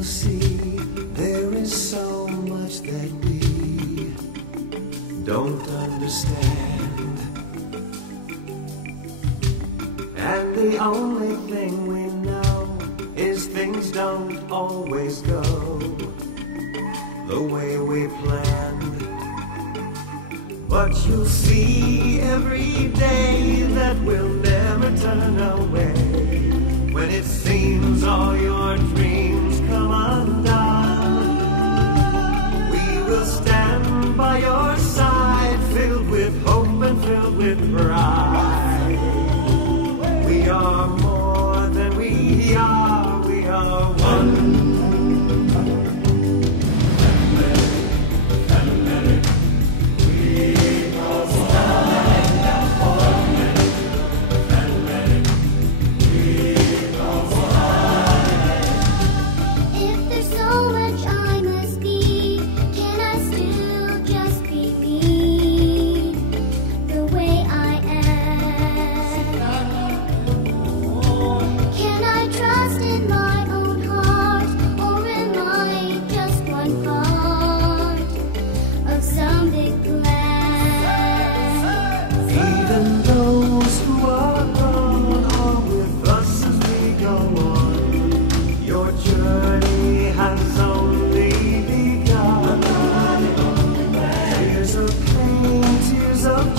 you see, there is so much that we don't understand. And the only thing we know is things don't always go the way we planned. But you'll see every day that we'll never turn away. When it seems all your dreams come undone, we will stand by your side, filled with hope and filled with pride. We are more than we are one.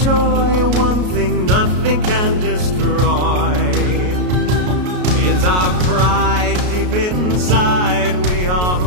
Joy, one thing nothing can destroy. It's our pride deep inside. We are